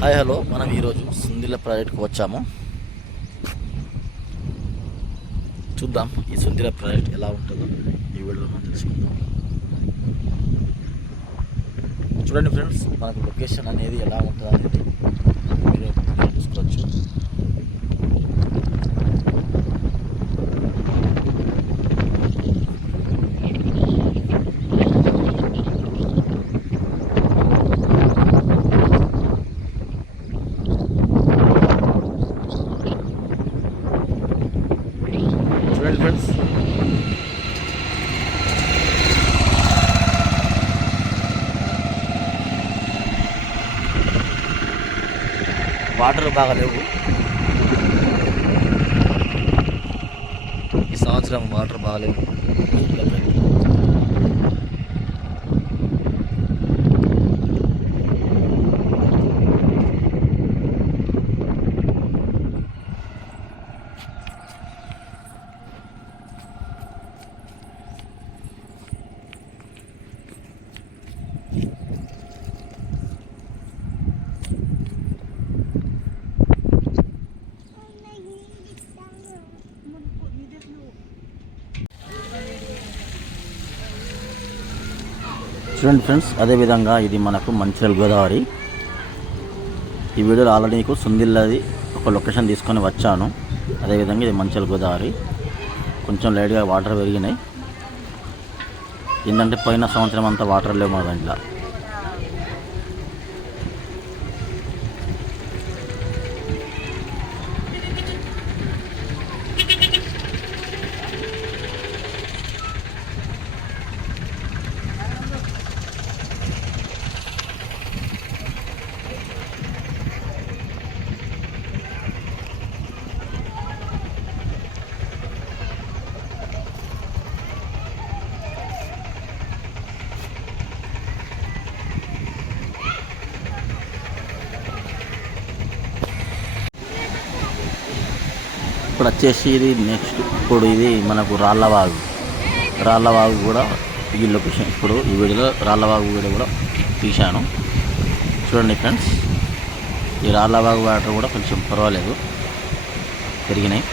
Hi hello. మనం ఈరోజు సుందిల ప్రాజెక్ట్కి వచ్చాము. చూద్దాం ఈ సుందిల ప్రాజెక్ట్ ఎలా ఉంటుందో. ఈ వీడియోలో మనం తెలుసుకుందాం. చూడండి ఫ్రెండ్స్ మనకు లొకేషన్ అనేది ఎలా ఉంటుందో అనేది చూడండి ఫ్రెండ్స్ వాటర్ బాగా లేవు. ఈ సంవత్సరం వాటర్ బాగాలేవు చూడండి ఫ్రెండ్స్ అదేవిధంగా ఇది మనకు మంచిర్యాల గోదావరి ఈ వీడియోలో ఆల్రెడీ నీకు సుందిల్లది ఒక లొకేషన్ తీసుకొని వచ్చాను. అదేవిధంగా ఇది మంచిర్యాల గోదావరి కొంచెం లైట్గా వాటర్ పెరిగినాయి. ఏంటంటే పోయిన సంవత్సరం అంతా వాటర్ లేవు మా దాంట్లో. ఇప్పుడు వచ్చేసి ఇది నెక్స్ట్ ఇప్పుడు ఇది మనకు రాళ్ళవాగు. రాళ్ళవాగు కూడా ఈ లొకేషన్ ఇప్పుడు ఈ వీడియోలో రాళ్ళవాగు వీడియో కూడా తీశాను. చూడండి ఫ్రెండ్స్ ఈ రాళ్ళవాగు వాటర్ కూడా కొంచెం పర్వాలేదు. పెరిగినాయి.